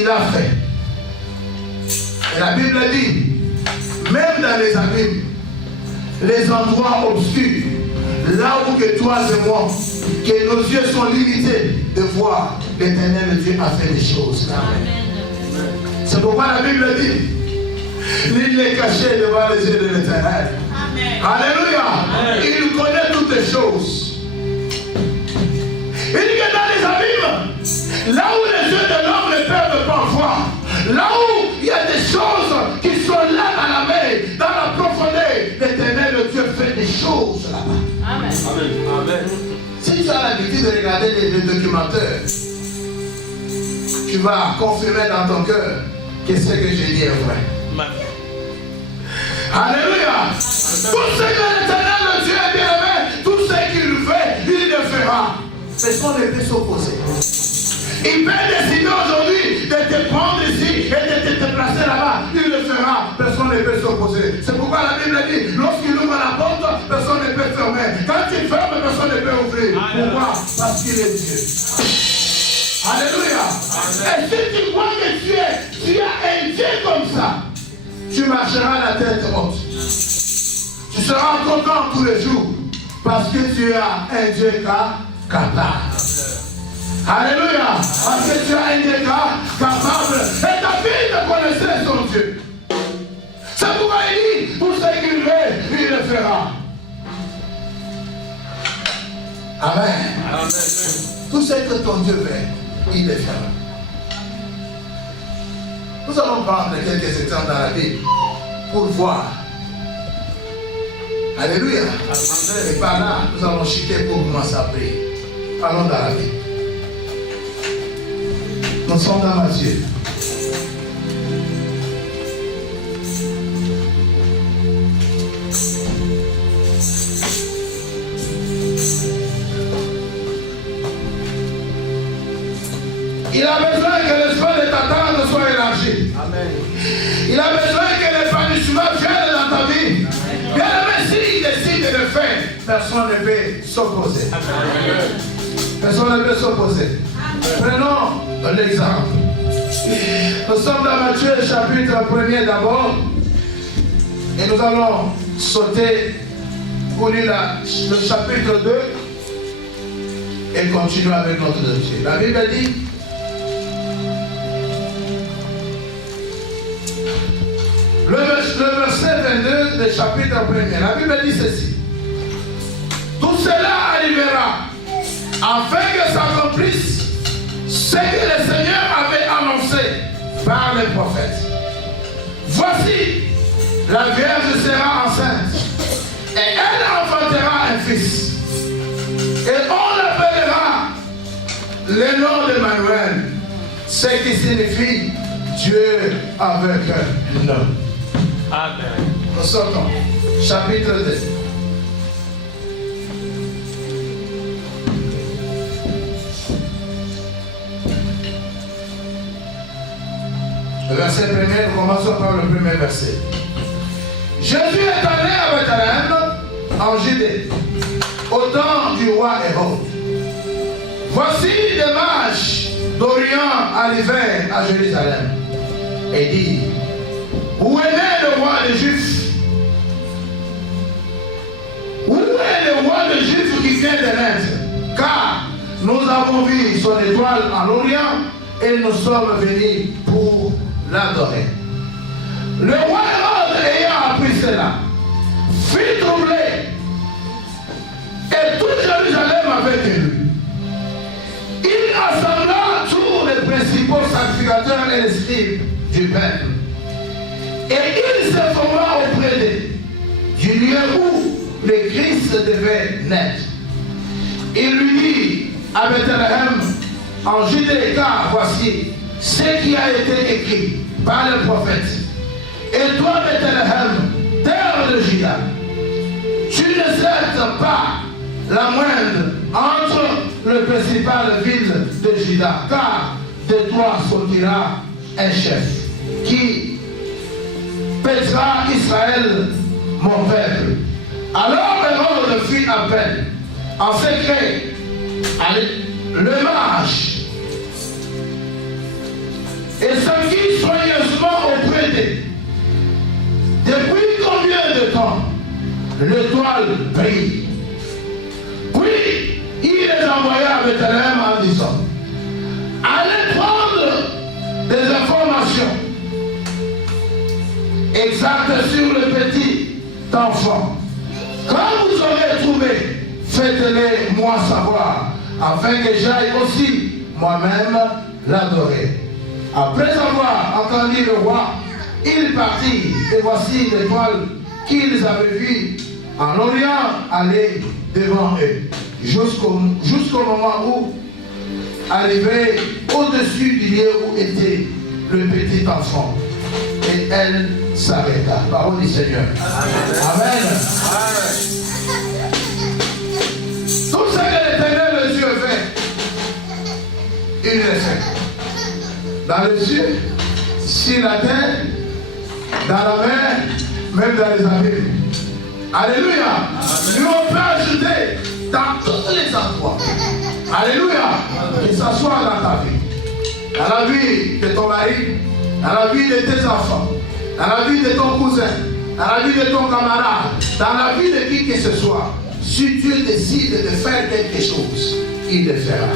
il a fait. Et la Bible dit, même dans les abîmes, les endroits obscurs, là où que toi et moi, que nos yeux sont limités de voir, l'Éternel Dieu a fait des choses. C'est pourquoi la Bible dit, il est caché devant les yeux de l'Éternel. Alléluia. Il connaît toutes les choses. Il dit que dans les abîmes, là où les yeux de l'homme ne peuvent pas voir, là où il y a des choses qui sont là à la mer, dans la profondeur, l'Éternel Dieu fait des choses là-bas. Amen. Amen. Si tu as l'habitude de regarder les documentaires, tu vas confirmer dans ton cœur que ce que je dis est vrai. Amen. Alléluia. Tout ce que l'Éternel Dieu est bien aimé, tout ce qu'il fait, il le fera. Personne ne peut s'opposer. Il peut décider aujourd'hui de te prendre ici et de te placer là-bas. Il le fera. Personne ne peut s'opposer. C'est pourquoi la Bible dit, lorsqu'il ouvre la porte, personne ne peut fermer. Quand il ferme, personne ne peut ouvrir. Pourquoi? Parce qu'il est Dieu. Alléluia. Et si tu crois que tu as un Dieu comme ça, tu marcheras la tête haute. Tu seras content tous les jours parce que tu as un Dieu capable. Alléluia. Parce que tu as un Dieu capable. Et David connaissait son Dieu. C'est pourquoi il dit, pour ce qu'il veut, il le fera. Amen. Amen. Tout ce que ton Dieu veut, il le fera. Nous allons prendre quelques exemples dans la Bible pour voir. Alléluia. Et par là, nous allons chuter pour commencer à prier. Allons dans la Bible. Nous sommes dans Matthieu. Il a besoin que l'espace de ta tente soit élargi. Amen. Il a besoin que l'épanouissement vienne dans ta vie. Bien aimé, s'il décide de le faire, personne ne peut s'opposer. Personne ne peut s'opposer. Prenons l'exemple. Nous sommes dans Matthieu chapitre 1er d'abord. Et nous allons sauter pour lire le chapitre 2 et continuer avec notre dossier. La Bible dit, le verset 22 du chapitre 1er, la Bible dit ceci. Tout cela arrivera afin que s'accomplisse ce que le Seigneur avait annoncé par les prophètes. Voici, la Vierge sera enceinte et elle enfantera un fils. Et on l'appellera le nom d'Emmanuel, ce qui signifie Dieu avec nous. Amen. Nous sortons. Chapitre 2. Le verset 1er, commençons par le premier verset. Jésus est allé à Bethléem, en Judée, au temps du roi Hérode. Voici des mages d'Orient arrivèrent à Jérusalem et dit, où est né le roi des Juifs? Où est le roi des Juifs qui vient de naître? Car nous avons vu son étoile en Orient et nous sommes venus pour l'adorer. Le roi Hérode ayant appris cela, fut troublé et tout Jérusalem avec lui. Il rassembla tous les principaux sacrificateurs et les scribes du peuple. Et il se forma auprès d'eux du lieu où le Christ devait naître. Il lui dit à Bethléem, en Judée, car voici ce qui a été écrit par le prophète. Et toi, Bethléem, terre de Juda, tu ne cèdes pas la moindre entre le principal ville de Juda, car de toi sortira un chef qui pèsera Israël, mon peuple. Alors Hérode fit appel en secret à le mage et l'étoile brille. Puis, il les envoya à Bethléem en disant, allez prendre des informations exactes sur le petit enfant. Quand vous aurez trouvé, faites-les moi savoir, afin que j'aille aussi moi-même l'adorer. Après avoir entendu le roi, il partit, et voici l'étoile qu'ils avaient vue en Orient aller devant eux, jusqu'au moment où, arrivé au-dessus du lieu où était le petit enfant, et elle s'arrêta. Parole du Seigneur. Amen. Amen. Tout ce que l'Éternel le Dieu fait, il le fait. Dans les cieux, sur la terre, dans la mer, même dans les abîmes. Alléluia. Nous on peut ajouter dans tous les endroits. Alléluia. Que ce soit dans ta vie, dans la vie de ton mari, dans la vie de tes enfants, dans la vie de ton cousin, dans la vie de ton camarade, dans la vie de qui que ce soit. Si Dieu décide de faire quelque chose, il le fera.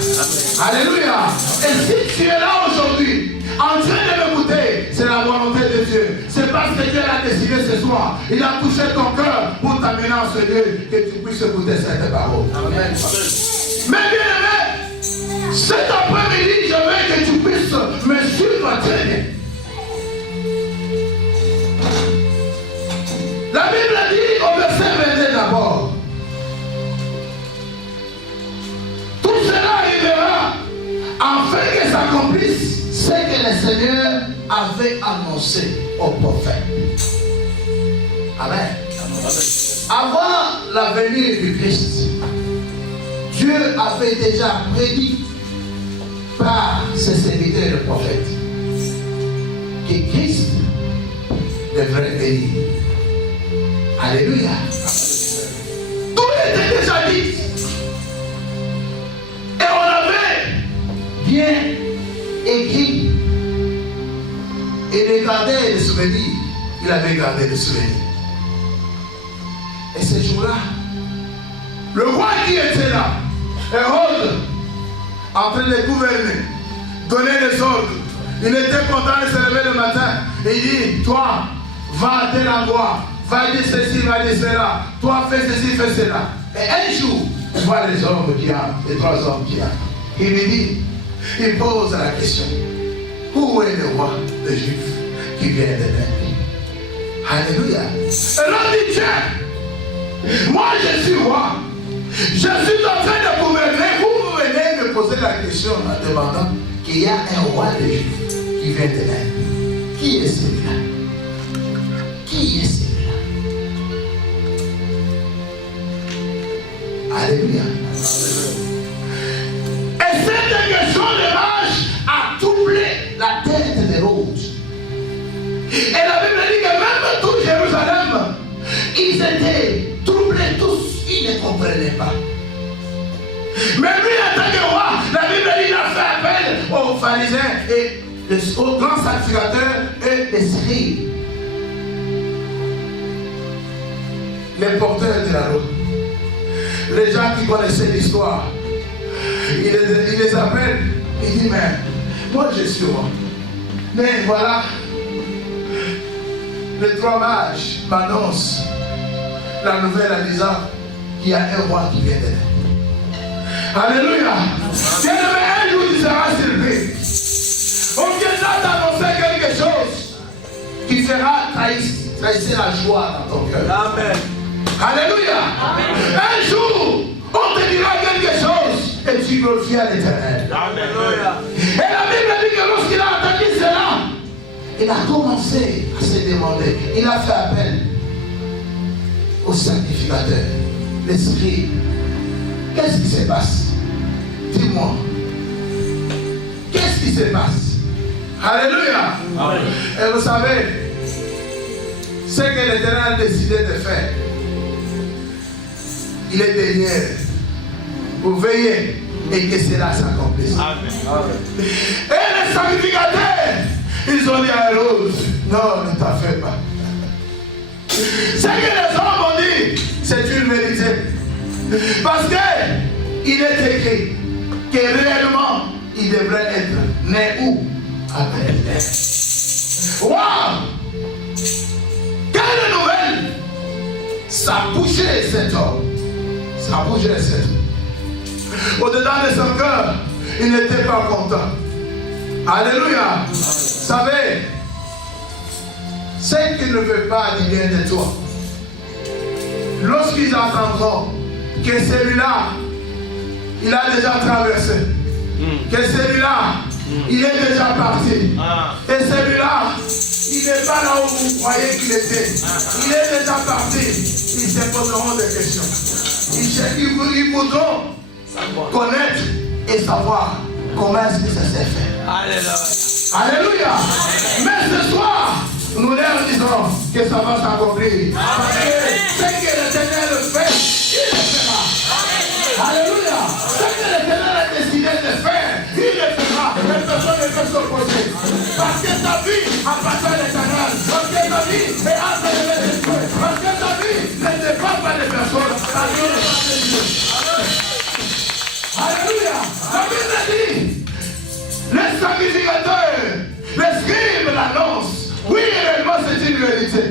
Alléluia. Et si tu es là aujourd'hui, en train de m'écouter, c'est la volonté de Dieu. C'est parce que Dieu l'a décidé ce soir. Il a touché ton cœur pour t'amener en ce lieu que tu puisses écouter cette parole. Amen. Mais bien aimé, cet après-midi, je veux que tu puisses me suivre très bien. La Bible dit au verset 22 d'abord. Tout cela arrivera afin que s'accomplisse ce que le Seigneur avait annoncé au prophète. Amen. Avant la venue du Christ, Dieu avait déjà prédit par ses serviteurs le prophète que Christ devrait venir. Alléluia. Tout était déjà dit. Et on avait bien écrit. Et il gardait les souvenirs. Il avait gardé les souvenirs. Et ce jour-là, le roi qui était là, Hérode, en train de gouverner, donner les ordres. Il était content de se lever le matin. Et il dit, toi, va à tel endroit. Va dire ceci, va dire cela. Toi, fais ceci, fais cela. Et un jour, tu vois les hommes qui ont, les trois hommes qui ont. Il lui dit, il pose la question. Où est le roi des Juifs qui vient de naître? Alléluia. Et l'homme dit, tiens, moi je suis roi. Je suis en train de gouverner. Vous venez me poser la question en demandant qu'il y a un roi des Juifs qui vient de naître. Qui est celui-là? Qui est celui-là? Alléluia. Et cette question de l'âge a troublé la tête des roses. Et la Bible dit que même tout Jérusalem, ils étaient troublés tous, ils ne comprenaient pas. Mais lui, en tant que roi, la Bible dit qu'il a fait appel aux pharisiens et aux grands sacrificateurs et les scribes, les porteurs de la loi. Les gens qui connaissaient l'histoire, il les appelle, il dit, mais moi je suis roi. Mais voilà, les trois mages m'annoncent la nouvelle en disant qu'il y a un roi qui vient de naître. Alléluia. Bien-aimé, un jour tu seras surpris. On viendra t'annoncer quelque chose qui fera trahir la joie dans ton cœur. Amen. Alléluia. Amen. Un jour, on te dira quelque chose et tu glorifieras l'Éternel. Alléluia. Et la Bible dit que lorsqu'il a entendu cela, il a commencé à se demander. Il a fait appel aux sacrificateurs, les scribes. Qu'est-ce qui se passe? Dis-moi. Qu'est-ce qui se passe? Alléluia. Amen. Et vous savez, ce que l'Éternel a décidé de faire, il est derrière pour veiller et que cela s'accomplisse. Et les sacrificateurs, ils ont dit à Hérode, non, ne t'en fais pas. Ce que les hommes ont dit, c'est une vérité. Parce qu'il est écrit que réellement, il devrait être né où? À Bethléem. Waouh! Quelle nouvelle! Ça a bougé cet homme. Ça a bougé cet homme. Au-dedans de son cœur, il n'était pas content. Alléluia! Vous savez, ceux qui ne veulent pas du bien de toi, lorsqu'ils entendront que celui-là, il a déjà traversé, que celui-là, il est déjà parti, et celui-là, il n'est pas là où vous croyez qu'il était, il est déjà parti, ils se poseront des questions. Ils voudront connaître et savoir comment est-ce que ça s'est fait. Alléluia. Mais ce soir, nous leur disons que ça va s'accomplir. Parce que ce que l'Éternel fait, il le fera. Alléluia. Ce que l'Éternel a décidé de faire, il le fera. Et personne ne peut s'opposer. Parce que ta vie appartient à l'Éternel. Parce que ta vie est entre les mains de Dieu. Parce que ta vie ne dépend pas des personnes. Ta vie dépend de Dieu. Alléluia. La Bible dit, les sacrificateurs, les scribes l'annoncent. Oui, réellement, c'est une vérité.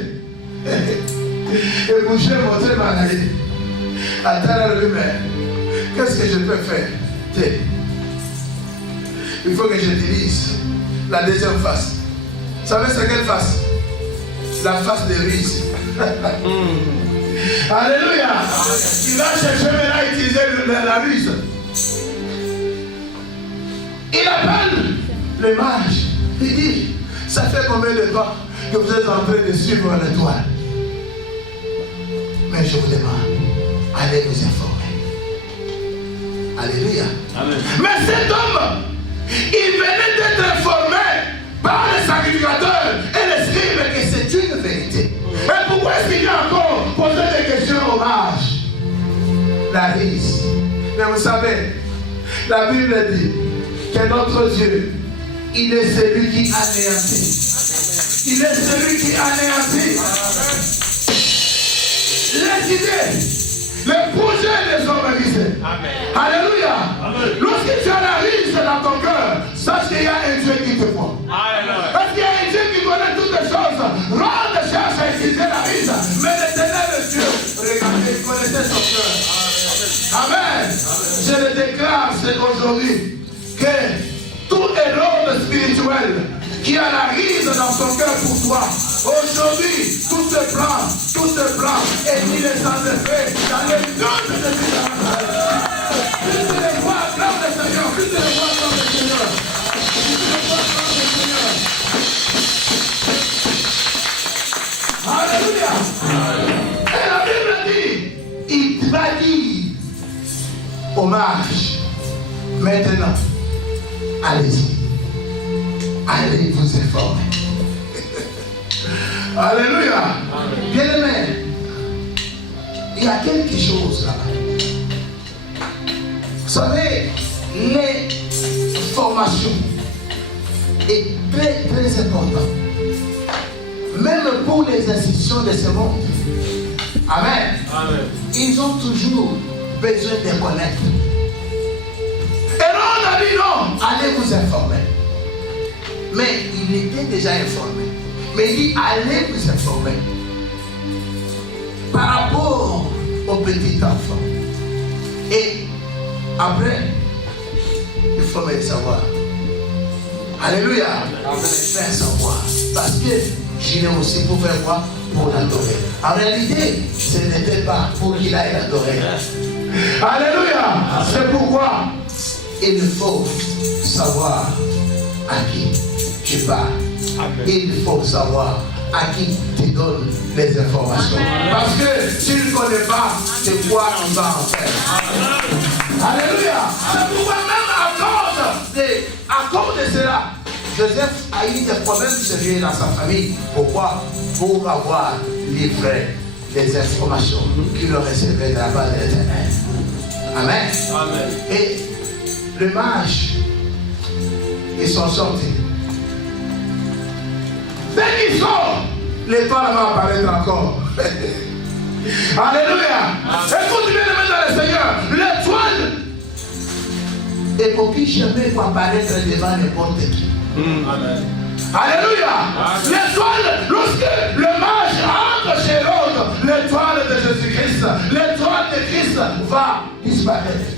Et boucher mon Dieu m'a dit, attends lui-même, qu'est-ce que je peux faire? Il faut que j'utilise la deuxième face. Vous savez c'est quelle face? La face de ruse. Alléluia. Il va chercher maintenant à utiliser la ruse. Il appelle le mage. Il dit, ça fait combien de temps que vous êtes en train de suivre l'étoile? Mais je vous demande, allez vous informer. Alléluia. Amen. Mais cet homme, il venait d'être informé par les sacrificateurs et les scribes que c'est une vérité. Mais pourquoi est-ce qu'il a encore posé des questions au mage? La ruse. Mais vous savez, la Bible dit que notre Dieu, il est celui qui anéantit. Il est celui qui anéantit les idées, les projets des hommes risés. Alléluia. Lorsque tu as la ruse dans ton cœur, sache qu'il y a un Dieu qui te voit. Parce qu'il y a un Dieu qui connaît toutes les choses. Rome cherche à utiliser la ruse, mais l'éternel Dieu, regardez, il connaissait son cœur. Amen. Je le déclare aujourd'hui que tout héros spirituel qui a la ruse dans son cœur pour toi, aujourd'hui, tout se prend, et il est sans effet dans les noms de Jésus. Plus de les voir, acclame le Seigneur, plus de les voir, acclame le Seigneur. Plus de les voir, acclame le Seigneur. Alléluia. Et la Bible dit, il va dire au mage, maintenant, allez-y. Allez vous informer. Alléluia. Bien-aimé, il y a quelque chose là-bas. Vous savez, les formations est très très important. Même pour les institutions de ce monde. Amen. Amen. Ils ont toujours besoin de connaître. Et là on a dit non, allez vous informer. Mais il était déjà informé. Mais il dit, allez vous informer. Par rapport au petit enfant. Et après, il faut me le savoir. Alléluia. Il faut me faire savoir. Parce que je l'ai aussi pour faire quoi? Pour l'adorer. En réalité, ce n'était pas pour qu'il aille l'adorer. Alléluia. C'est pourquoi il faut savoir à qui tu parles. Il faut savoir à qui tu donnes les informations. Parce que tu ne connais pas de quoi tu vas en faire. Alléluia. C'est pourquoi même à cause de cela, Joseph a eu des problèmes sérieux dans sa famille. Pourquoi? Pour avoir livré les informations qu'il aurait recevées de la part de l'Éternel. Amen. Amen. Et le mage, ils sont sortis. Dès qu'ils sortent, l'étoile va apparaître encore. Alléluia. Écoute bien dans le Seigneur. L'étoile est pour qui jamais pour apparaître devant n'importe qui. Amen. Alléluia. L'étoile, lorsque le mage entre chez l'autre, l'étoile de Jésus-Christ, l'étoile de Christ va disparaître.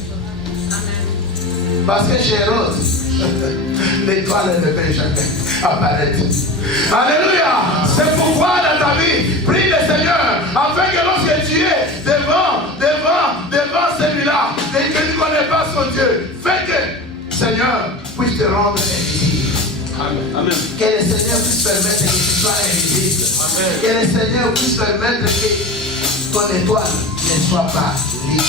Parce que chez l'autre, l'étoile ne peut jamais apparaître. Alléluia. C'est pourquoi dans ta vie, prie le Seigneur, afin que lorsque tu es devant celui-là, et que tu ne connais pas son Dieu, fais que Seigneur puisse te rendre invisible. Amen. Que le Seigneur puisse permettre que tu sois invisible. Amen. Que le Seigneur puisse permettre que ton étoile ne soit pas libre.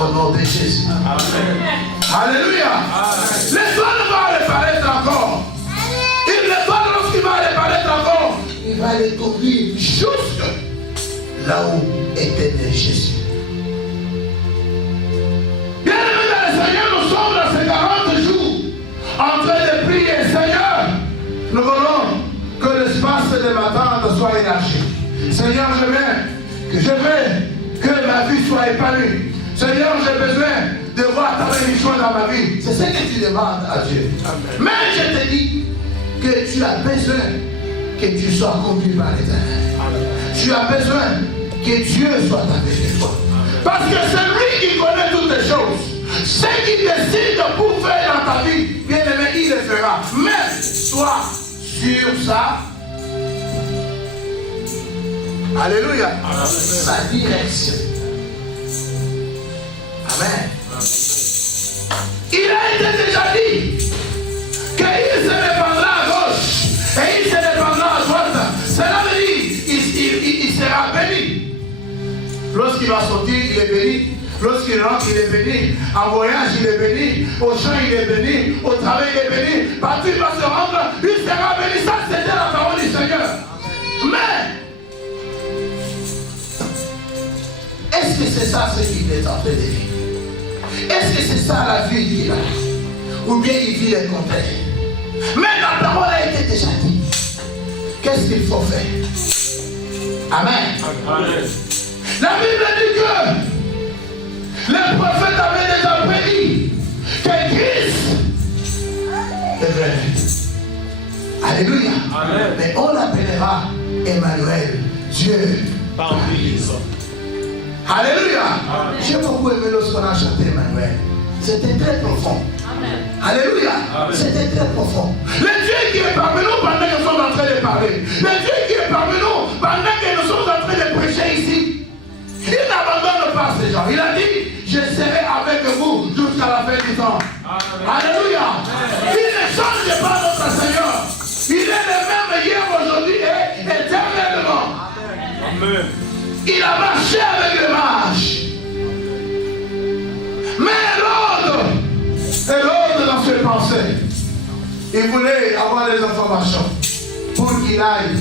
Au nom de Jésus. Amen. Alléluia. L'étoile va réapparaître encore. Et l'étoile, lorsqu'il va réapparaître encore, il va les conduire jusque là où était né Jésus. Bien aimé dans le Seigneur, nous sommes dans ces 40 jours en train de prier. Seigneur, nous voulons que l'espace de ma tente soit élargi. Seigneur, je veux que ma vie soit épanouie. Seigneur, j'ai besoin de voir ta bénédiction dans ma vie. C'est ce que tu demandes à Dieu. Amen. Mais je te dis que tu as besoin que tu sois conduit par l'Éternel. Tu as besoin que Dieu soit avec toi. Parce que c'est lui qui connaît toutes les choses. Ce qu'il décide pour faire dans ta vie, bien aimé, il le fera. Mais sois sur ça. Alléluia. Amen. Sa direction. Amen. Il a été déjà dit qu'il se répandra à gauche et il se répandra à droite. Cela veut dire il sera béni. Lorsqu'il va sortir, il est béni. Lorsqu'il rentre, il est béni. En voyage, il est béni. Au champ, il est béni. Au travail, il est béni. Partout, il va se rendre, il sera béni. Ça, c'était la parole du Seigneur. Mais, est-ce que c'est ça ce qu'il est en train de vivre? Est-ce que c'est ça la vie qu'il a? Ou bien il vit le contraire? Mais la parole a été déjà dite. Qu'est-ce qu'il faut faire? Amen. Amen. La Bible dit que les prophètes avaient déjà prédit que Christ est vrai. Alléluia. Amen. Mais on l'appellera Emmanuel, Dieu parmi les hommes. Alléluia. J'ai beaucoup aimé lorsqu'on a chanté Emmanuel. C'était très profond. Amen. Alléluia. C'était très profond. Le Dieu qui est parmi nous pendant que nous sommes en train de parler. Le Dieu qui est parmi nous pendant que nous sommes en train de prêcher ici. Il n'abandonne pas ces gens. Il a dit, je serai avec vous jusqu'à la fin du temps. Amen. Alléluia. Amen. Il ne change pas notre Seigneur. Il est le même hier, aujourd'hui et éternellement. Amen. Il a marché avec les mages. Mais Hérode dans ses pensées, il voulait avoir les informations pour qu'il aille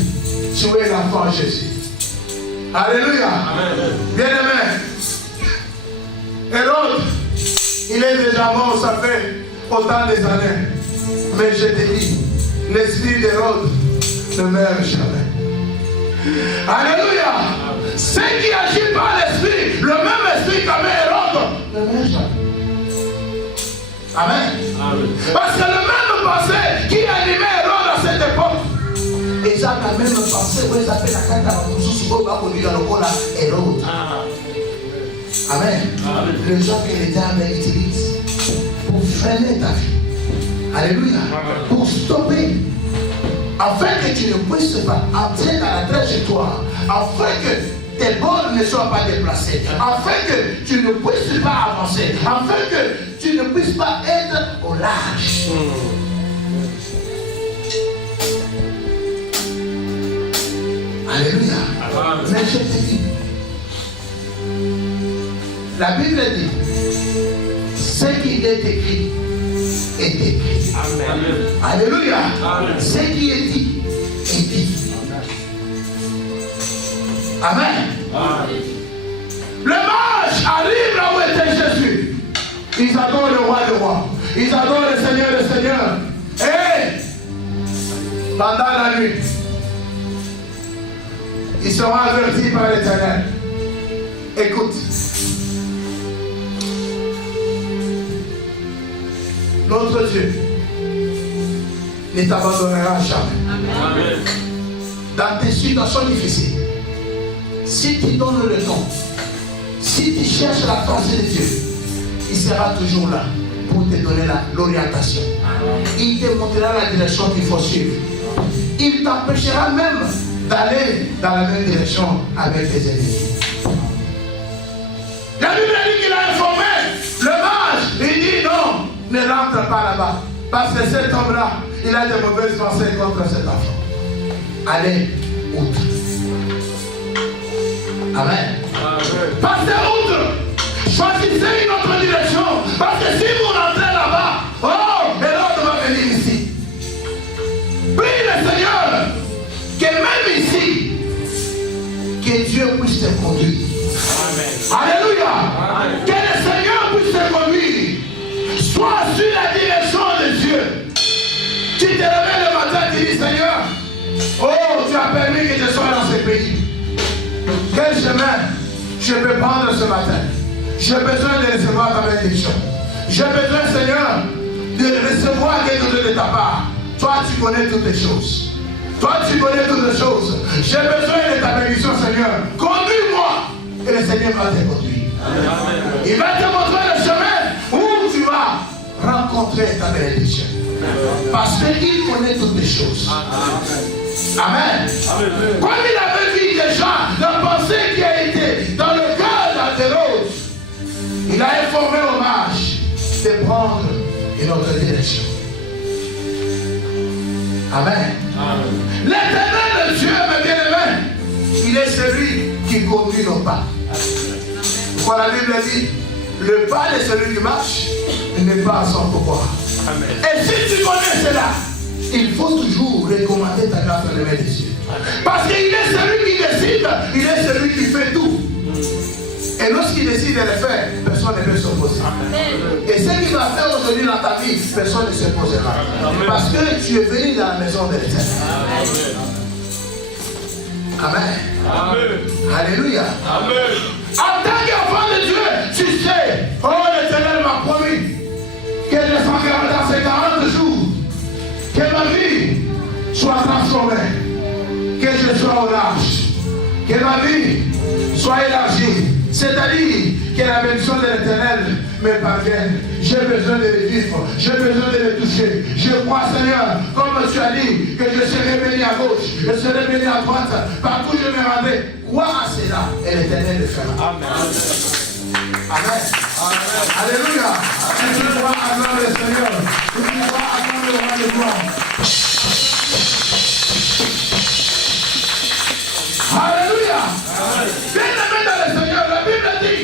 tuer l'enfant Jésus. Alléluia. Amen. Bien-aimé, Hérode, il est déjà mort, ça fait autant des années. Mais je te dis, l'esprit d'Hérode ne meurt jamais. Alléluia. Ce qui agit par l'esprit, le même esprit qu'avait Hérode, ne meurt jamais. Amen. Amen. Parce que le même pensée qui animait Hérode à cette époque, ils ont la même pensée, vous appelez la carte à la Hérode. Amen. Amen. Le genre que les diables utilisent pour freiner ta vie. Alléluia. Amen. Pour stopper. Afin que tu ne puisses pas entrer dans la trajectoire. Afin que tes bornes ne soient pas déplacées. Afin que tu ne puisses pas avancer. Afin que tu ne puisses pas être au large. Alléluia. Amen. Mais je te dis, la Bible dit, ce qui est écrit est écrit. Amen. Alléluia. Amen. Ce qui est dit est dit. Amen. Amen. Le mage arrive là où était Jésus. Ils adorent le roi des rois. Ils adorent le Seigneur des seigneurs. Et pendant la nuit, ils seront avertis par l'Éternel Écoute. Notre Dieu ne t'abandonnera jamais. Amen. Dans tes situations difficiles, si tu donnes le temps, si tu cherches la pensée de Dieu, il sera toujours là pour te donner l'orientation. Il te montrera la direction qu'il faut suivre. Il t'empêchera même d'aller dans la même direction avec tes ennemis. La Bible dit qu'il a informé le mage. Il dit non, ne rentre pas là-bas. Parce que cet homme-là, il a des mauvaises pensées contre cet enfant. Allez, outre. Amen. Passez outre. Choisissez une autre direction. Parce que si vous rentrez là-bas, oh, et l'autre va venir ici. Prie le Seigneur que même ici, que Dieu puisse te conduire. Amen. Alléluia. Amen. Que le Seigneur puisse te conduire. Sois sur la direction de Dieu. Tu te réveilles le matin et tu dis Seigneur, oh, tu as permis que je sois dans ce pays. Quel chemin je peux prendre ce matin? J'ai besoin de recevoir ta bénédiction. J'ai besoin, Seigneur, de recevoir quelque chose de ta part. Toi, tu connais toutes les choses. Toi, tu connais toutes les choses. J'ai besoin de ta bénédiction, Seigneur. Conduis-moi. Et le Seigneur va te conduire. Amen. Il va te montrer le chemin où tu vas rencontrer ta bénédiction. Parce qu'il connaît toutes les choses. Amen. Amen. Comme il avait vu déjà la pensée qui a été dans le cœur d'Altéros, il a informé au mage de prendre une autre direction. Amen. L'éternel Dieu, mes bien-aimés, il est celui qui conduit nos pas. Pourquoi la Bible dit, le pas de celui qui marche n'est pas à son pouvoir. Amen. Et si tu connais cela, il faut toujours recommander ta grâce dans les mains des cieux. Parce qu'il est celui qui décide, il est celui qui fait tout. Et lorsqu'il décide de le faire, personne ne peut s'opposer. Et ce qu'il va faire aujourd'hui dans ta vie, personne ne s'opposera. Parce que tu es venu dans la maison de l'Éternel. Amen. Amen. Alléluia. Amen. En tant qu'enfant de Dieu, tu sais, oh, l'Éternel m'a promis que dans ces 40 jours, que ma vie soit transformée, que je sois au large, que ma vie soit élargie. C'est-à-dire que la bénédiction de l'Éternel me parvienne. J'ai besoin de le vivre, j'ai besoin de le toucher. Je crois, Seigneur, comme tu as dit, que je serai béni à gauche, je serai béni à droite, partout où je me rendrai. Crois à cela et l'Éternel le fera. Amen. Amen. Amen. Alléluia. Tu dois acclamer le Seigneur. Tu dois acclamer le roi de gloire. Alléluia. Bien-aimé dans le Seigneur, la Bible dit,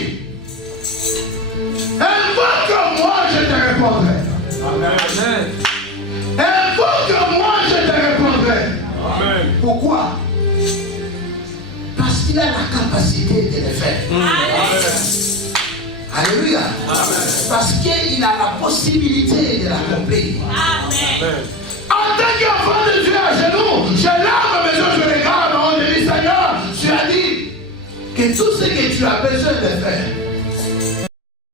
invoque-moi, je te répondrai. Amen. Invoque-moi, je te répondrai. Amen. Pourquoi? Parce qu'il a la capacité de le faire. Amen. Alléluia. Amen. Parce qu'il a la possibilité de l'accomplir. Amen. En tant qu'enfant de Dieu à genoux, je lave mes yeux, je regarde, on dit Seigneur, tu as dit que tout ce que tu as besoin de faire,